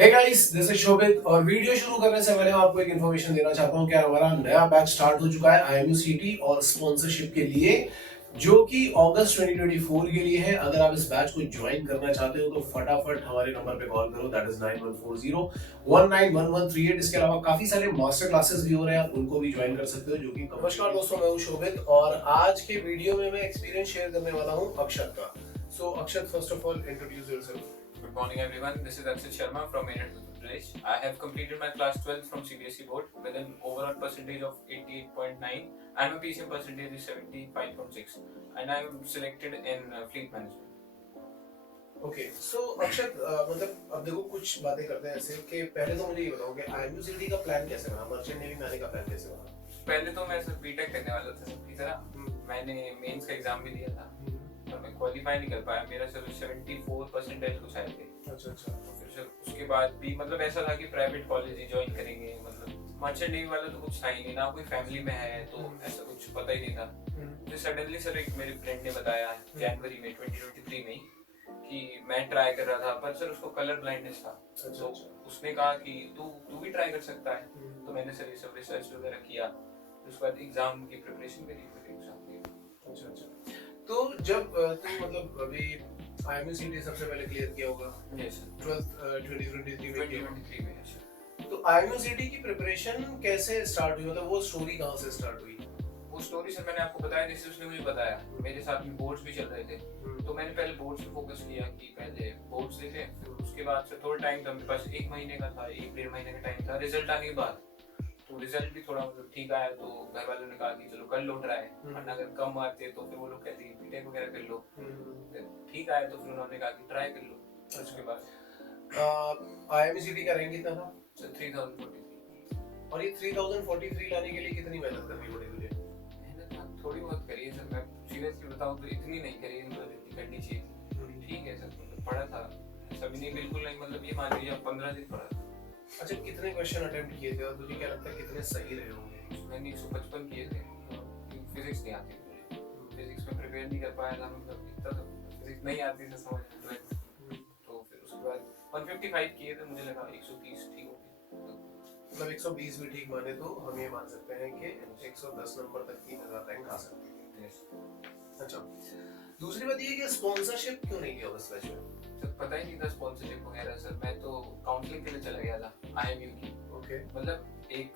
Hey guys, this is शोभित और video शुरू करने से पहले मैं आपको एक इन्फॉर्मेशन देना चाहता हूं कि हमारा नया बैच स्टार्ट हो चुका है आईएमयूसीटी और स्पॉन्सरशिप के लिए, जो कि अगस्त 2024 के लिए है। अगर आप इस बैच को ज्वाइन करना चाहते हो तो फटाफट हमारे नंबर पे कॉल करो, दैट इज 9140191138। इसके अलावा काफी सारे मास्टर क्लासेस भी हो रहे हैं, आप उनको भी ज्वाइन कर सकते हो। जो कि नमस्कार दोस्तों, मैं हूं शोभित और आज के वीडियो में मैं एक्सपीरियंस शेयर करने वाला हूं अक्षत का। So Akshat, first of all introduce yourself. Good morning everyone, this is Akshit Sharma from Meerut, Uttar Pradesh. I have completed my class 12th from CBSE board with an overall percentage of 88.9 and my PCM percentage is 75.6 and I am selected in fleet management. Okay, so Akshat, मतलब अब देखो कुछ बातें करते हैं ऐसे कि पहले तो मुझे ये बताओ कि आईएमयूसीटी का प्लान कैसे बना, मर्चेंट नेवी में आने का प्लान कैसे बना? पहले तो मैं सिर्फ बीटेक करने वाला था सबकी तरह। मैंने मेंस का एग्जाम भी दिया था पर मैं क्वालिफाई नहीं कर पाया, मेरा सिर्फ 74 परसेंटेज कुछ आए थे। अच्छा अच्छा। तो फिर सर उसके बाद भी मतलब ऐसा था कि प्राइवेट कॉलेज ही ज्वाइन करेंगे, मतलब मर्चेंट नेवी वाला तो कुछ था ही नहीं, ना कोई फैमिली में है तो ऐसा कुछ पता ही नहीं था। फिर सडनली सर एक मेरे फ्रेंड ने बताया जनवरी में 2023 में कि मैं ट्राई कर रहा था, पर सर उसको कलर ब्लाइंडनेस था। तो उसने कहा कि तू भी ट्राई कर सकता है। तो मैंने सर ये सब रिसर्च वगैरह किया, उसके बाद एग्जाम की प्रिपरेशन करी, फिर एग्जाम दिया। अच्छा अच्छा। तो जब तुम मतलब अभी आईएमयूसीटी सबसे पहले क्लियर किया होगा? यस सर, 2023 में। तो आईएमयूसीटी की प्रिपरेशन कैसे स्टार्ट हुई, मतलब वो स्टोरी कहाँ से स्टार्ट हुई? वो स्टोरी सर मैंने आपको बताया, जैसे उसने मुझे बताया मेरे साथ में बोर्ड्स भी चल रहे थे। तो मैंने पहले बोर्ड्स पे फोकस किया कि पहले बोर्ड्स देखे, फिर उसके बाद से थोड़ा टाइम था मेरे पास, 1 महीने का था, 1-1.5 महीने का टाइम था रिजल्ट आने के बाद। तो रिजल्ट भी थोड़ा मतलब ठीक आया तो घर वालों ने कहा कि चलो कर लो ट्राई, वरना अगर कम आते तो फिर वो लोग कहते हैं बीटेक वगैरह कर लो। ठीक आया तो फिर उन्होंने कहा कि ट्राई कर लो। उसके बाद आईएमयूसीटी का रैंक कितना था? सर 3043। और ये 3043 लाने के लिए कितनी मेहनत करनी पड़ी मुझे? मेहनत थोड़ी बहुत करी है सर, मैं सीरियसली बताऊं तो इतनी नहीं करी, मतलब इतनी करनी चाहिए थी। ठीक है सर, मतलब पढ़ा था, सभी नहीं बिल्कुल नहीं, मतलब ये मान लीजिए 15 दिन पढ़ा था। अच्छा, कितने क्वेश्चन अटेम्प्ट किए थे और तुझे क्या लगता है कितने सही रहे होंगे? मैंने 155 किए थे। फिजिक्स नहीं आती मुझे, फिजिक्स में प्रिपेयर नहीं कर पाया था, मतलब इतना तो फिजिक्स नहीं आती थी समझ में। तो फिर उसके बाद 155 किए थे, मुझे लगा 130 ठीक हो गए। मतलब 120 भी ठीक माने तो हम ये मान सकते हैं कि 110 नंबर तक की रैंक आ सकती है। अच्छा, दूसरी बात ये कि स्पॉन्सरशिप क्यों नहीं किया उस बैच में? सर पता ही नहीं था स्पॉन्सरशिप वगैरह सर, मैं तो काउंसलिंग के लिए चला गया था आईएमयू की। ओके। मतलब एक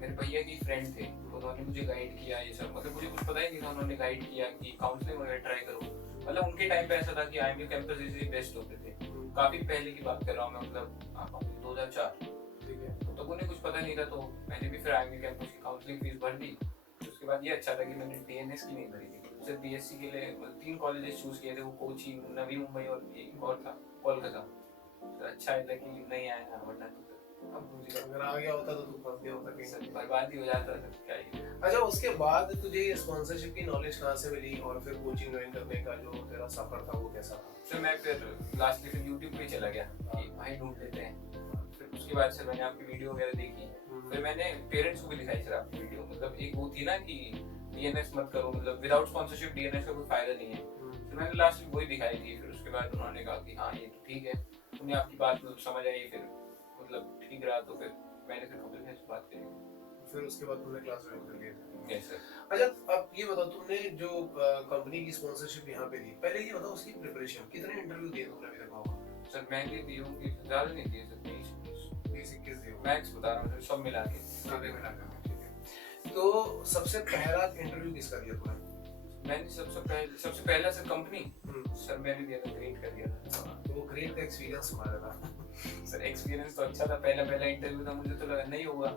मेरे भैया की फ्रेंड थे, उन्होंने मुझे गाइड किया ये सब, मतलब मुझे कुछ पता ही नहीं था, उन्होंने गाइड किया कि काउंसलिंग वगैरह ट्राई करो। मतलब उनके टाइम पे ऐसा था कि आईएमयू कैंपस इज बेस्ट होते थे, काफी पहले की बात कर रहा हूँ मैं, मतलब 2004। ठीक है, तो उन्हें कुछ पता नहीं था, तो मैंने भी फिर आईएमयू कैंपस की काउंसलिंग फीस भर दी। उसके बाद ये अच्छा था कि मैंने डीएनएस की नहीं भरी थी, सिर्फ बीएससी के लिए 3 कॉलेजेस चूज किए थे, वो कोची, नवी मुंबई और एक और था कोलकाता। तो अच्छा है कि नहीं आया, वरना तो अब मुझे अगर आ गया होता तो तू फंस गया होता, कहीं बर्बाद ही हो जाता था क्या ही। अच्छा, उसके बाद तुझे ये स्पॉन्सरशिप की नॉलेज कहाँ से मिली और फिर कोचिंग ज्वाइन करने का जो तेरा सफर था वो कैसा था? सर मैं फिर लास्टली फिर यूट्यूब पे चला गया कि भाई ढूंढ लेते हैं। फिर उसके बाद सर मैंने आपकी वीडियो वगैरह देखी, फिर मैंने पेरेंट्स को भी दिखाई सर आपकी वीडियो, मतलब एक वो थी ना कि डीएनएस मत करो, मतलब विदाउट स्पॉन्सरशिप डीएनएस का कोई फायदा नहीं है। फिर मैंने लास्ट में वही दिखाई थी, फिर उसके बाद उन्होंने कहा कि हाँ ये तो ठीक है, उन्हें आपकी बात मतलब समझ आई, फिर मतलब ठीक रहा, तो फिर मैंने फिर कपिल भैया से बात करी, फिर उसके बाद तुमने क्लास ज्वाइन कर लिया था? Yes sir. अच्छा, अब ये बताओ, तुमने जो कंपनी की स्पॉन्सरशिप यहाँ पे दी, पहले ये बताओ उसकी प्रिपरेशन कितने इंटरव्यू दिए तुमने अभी तक? होगा सर मैंने दिए होंगे, ज्यादा नहीं दिए सर, 20-21 दिए मैक्स बता रहा हूँ सब मिला के। ठीक है। तो सबसे पहला इंटरव्यू किसका दिया तुमने? मैंने सबसे पहला सर कंपनी, सर मैंने दिया था, ग्रेट कर दिया था। तो वो ग्रेट का एक्सपीरियंस हमारा था। सर एक्सपीरियंस तो अच्छा था, पहला इंटरव्यू था, मुझे तो लगा नहीं होगा,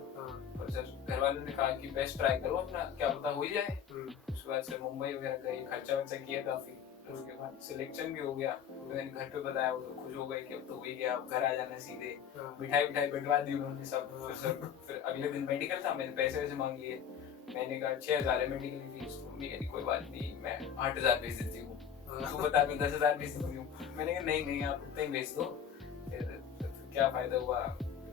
पर सर घर वालों ने कहा कि बेस्ट ट्राई करो अपना, क्या पता हो ही जाए। उसके बाद सर मुंबई वगैरह गए, खर्चा वर्चा किया काफी, उसके बाद सिलेक्शन भी हो गया। तो मैंने घर पे बताया, वो तो खुश हो गए कि अब तो हो ही गया, अब घर आ जाना सीधे। मिठाई बंटवा दी उन्होंने सब। फिर अगले दिन मेडिकल था, मैंने पैसे वैसे मांग लिए, मैंने कहा 6000 है मेडिकल फीस, मम्मी कहती कोई बात नहीं मैं 8000 भेज देती हूँ, तू बता मैं 10,000 भेज देती हूँ। मैंने कहा नहीं आप उतना ही भेज दो। फिर क्या फायदा हुआ,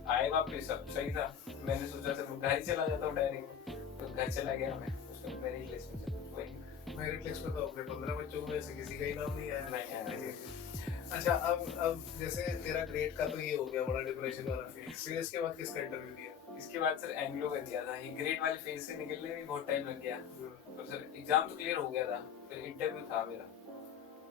आए वापस सब सही था, मैंने सोचा था मैं घर ही चला जाता हूँ डायरेक्ट, तो घर चला गया मैं। उसमें मेरिट लिस्ट में मेरिट लिस्ट में तो अपने 15 बच्चों में से किसी का ही नाम नहीं आया। अच्छा, अब जैसे तेरा ग्रेड का तो ये हो गया बड़ा डिप्रेशन वाला फेज, फिर इसके बाद किसका इंटरव्यू दिया? इसके बाद सर एंग्लो का दिया था। ये ग्रेड वाले फेज से निकलने में बहुत टाइम लग गया, पर सर एग्जाम तो क्लियर हो गया था, फिर इंटरव्यू था मेरा।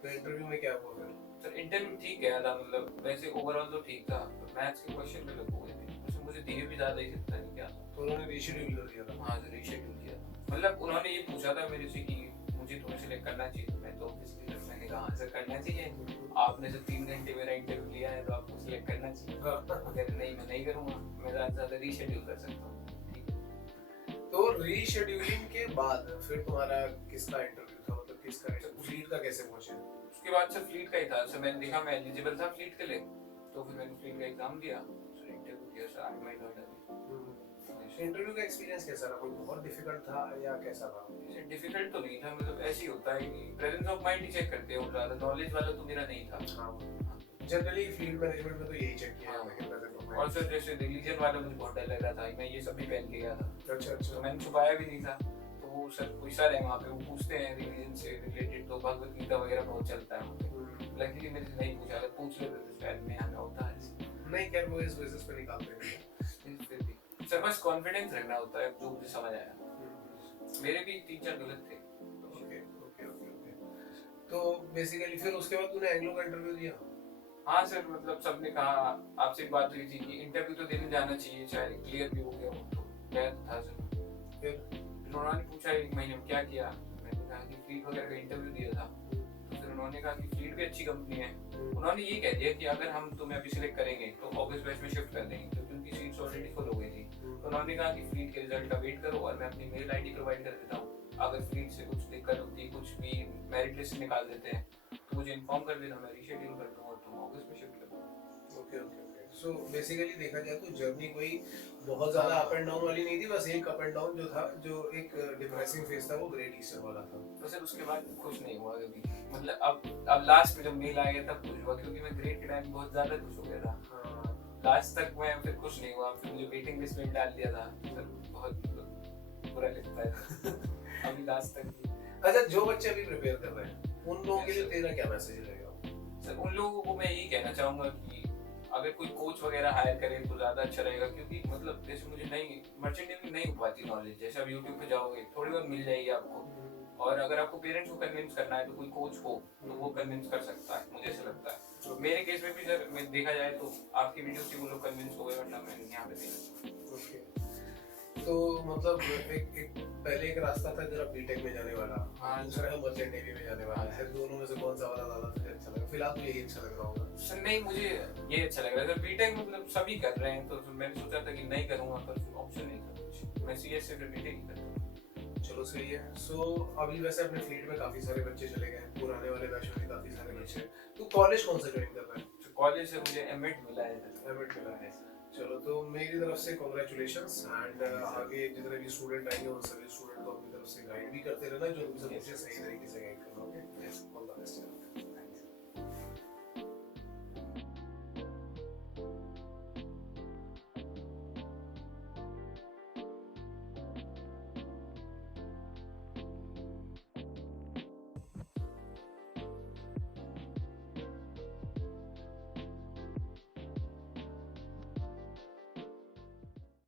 तो इंटरव्यू में क्या हुआ फिर? सर इंटरव्यू ठीक गया था, मतलब वैसे ओवरऑल तो ठीक था, पर मैथ्स के क्वेश्चन में लग हुए थे, उसमें मुझे दिए भी ज्यादा ही सकता नहीं क्या था। तो उन्होंने रीशेड्यूल कर दिया था? हाँ सर, रीशेड्यूल किया था। मतलब उन्होंने ये पूछा था मेरे से कि मुझे तुम्हें सिलेक्ट करना चाहिए, तो मैं तो ऑब्वियसली सर मैंने कहा सर करना चाहिए, आपने सर 3 घंटे मेरा इंटरव्यू लिया है तो आपको सिलेक्ट करना चाहिए। अगर नहीं, मैं नहीं करूँगा, मैं ज़्यादा से ज़्यादा रीशेड्यूल कर सकता हूँ। तो रीशेड्यूलिंग के बाद फिर तुम्हारा किसका इंटरव्यू था, मतलब किसका फ्लीट का कैसे पहुंचे? उसके बाद सर फ्लीट का ही था सर, मैंने देखा मैं एलिजिबल था फ्लीट के लिए, तो फिर मैंने फ्लीट का एग्जाम दिया, सर इंटरव्यू दिया sir, I might not interview का एक्सपीरियंस कैसा रहा? कोई बहुत डिफिकल्ट था या कैसा था? डिफिकल्ट तो नहीं था, मतलब ऐसे ही होता है कि प्रेजेंस ऑफ माइंड ही चेक करते हो, ज्यादा नॉलेज वाला तो मेरा नहीं था। हाँ, जनरली फील्ड मैनेजमेंट में तो यही चेक किया जाता है कि presence of mind। और सर जैसे रिलीजन वाला मुझे बहुत डर लग रहा था, मैं ये सब भी पहन के गया था, अच्छा अच्छा। तो मैंने छुपाया भी नहीं था। तो वो सर कोई सर है वहाँ पे, वो पूछते हैं रिलीजन से रिलेटेड, तो भगवत गीता वगैरह बहुत चलता है वहाँ पे। लकीली मेरे से नहीं पूछा, अगर पूछ लेते तो शायद मैं हमें होता है। नहीं, क्या वो इस बेसिस पे निकालते हैं? फिर भी सर बस कॉन्फिडेंस रखना होता है, जो मुझे समझ आया। मेरे भी 3-4 गलत थे। Okay okay okay okay. तो बेसिकली फिर उसके बाद तूने एंग्लो का इंटरव्यू दिया? हाँ सर, मतलब सबने कहा, आपसे एक बात हुई थी कि इंटरव्यू तो देने जाना चाहिए, शायद क्लियर भी हो गया हो, तो गया था सर। फिर उन्होंने पूछा 1 महीने में क्या किया, मैंने कहा कि फ्लीट वगैरह का इंटरव्यू दिया था। तो फिर उन्होंने कहा कि फ्लीट भी अच्छी कंपनी है, उन्होंने ये कह दिया कि अगर हम तुम्हें अभी सिलेक्ट करेंगे तो ऑगस्ट बैच में शिफ्ट कर देंगे, क्योंकि उनकी सीट्स ऑलरेडी फुल हो गई थी। तो उन्होंने कहा कि फ्लीट के रिजल्ट का वेट करो और मैं अपनी मेल आईडी प्रोवाइड कर देता हूँ, अगर फ्लीट से कुछ दिक्कत होती है, कुछ भी मेरिट लिस्ट निकाल देते हैं तो मुझे इन्फॉर्म कर देना, मैं रीशेड्यूल कर दूंगा और तुम ऑगस्ट में शिफ्ट कर दो। Okay okay okay. So basically देखा जाए तो जर्नी कोई बहुत ज्यादा अप एंड डाउन वाली नहीं थी, बस एक अप एंड डाउन जो था, जो एक डिप्रेसिंग फेज था, वो ग्रेट ईस्टर्न वाला था। तो सर उसके बाद खुश नहीं हुआ कभी, मतलब अब लास्ट में जब मेल आ गया तब खुश हुआ, क्योंकि मैं ग्रेड के टाइम बहुत ज्यादा खुश हो गया था। हाँ। लास्ट तक मैं फिर खुश नहीं हुआ, फिर मुझे वेटिंग लिस्ट में डाल दिया था, सर बहुत बुरा लगता है अभी लास्ट तक। अच्छा, जो बच्चे अभी प्रिपेयर कर रहे हैं उन लोगों के लिए तेरा क्या मैसेज रहेगा? सर उन लोगों को मैं यही कहना चाहूंगा कि अगर कोई कोच वगैरह हायर करे तो ज्यादा अच्छा रहेगा, क्योंकि मतलब जैसे मुझे नहीं मर्चेंट नेवी नहीं हो पाती नॉलेज, जैसे आप यूट्यूब पे जाओगे थोड़ी बहुत मिल जाएगी आपको, और अगर आपको पेरेंट्स को कन्विंस करना है तो कोई कोच हो तो वो कन्विंस कर सकता है, मुझे ऐसा लगता है। तो मेरे केस में भी सर मैं देखा जाए तो आपकी वीडियो से वो लोग कन्विंस हो गए, वरना मैं यहाँ पे नहीं। ओके। तो मतलब एक पहले एक रास्ता था जरा बीटेक में जाने वाला, हाँ, दूसरा है मर्चेंट नेवी में जाने वाला, फिर दोनों में से कौन सा वाला ज्यादा तुझे अच्छा लगा? फिलहाल तो यही अच्छा लग रहा होगा। सर नहीं, मुझे ये अच्छा लग रहा है सर, बीटेक मतलब सभी कर रहे हैं, तो मैंने सोचा था कि नहीं करूँगा, पर ऑप्शन नहीं था कुछ, मैं सीएस से फिर बीटेक ही करता हूँ। चलो सही है। सो अभी वैसे अपने फील्ड में काफी सारे बच्चे चले गए, पुराने वाले बैच में भी काफी सारे बच्चे। तू कॉलेज कौन सा ज्वाइन कर रहा है? कॉलेज से मुझे एमएड मिला है सर। एमएड मिला है। चलो, तो मेरी तरफ से कांग्रेचुलेशंस, एंड आगे जितने भी स्टूडेंट आएंगे उन सभी स्टूडेंट को अपनी तरफ से गाइड भी करते रहना, जो तुमसे पूछे सही तरीके से गाइड करना। Okay, all the best.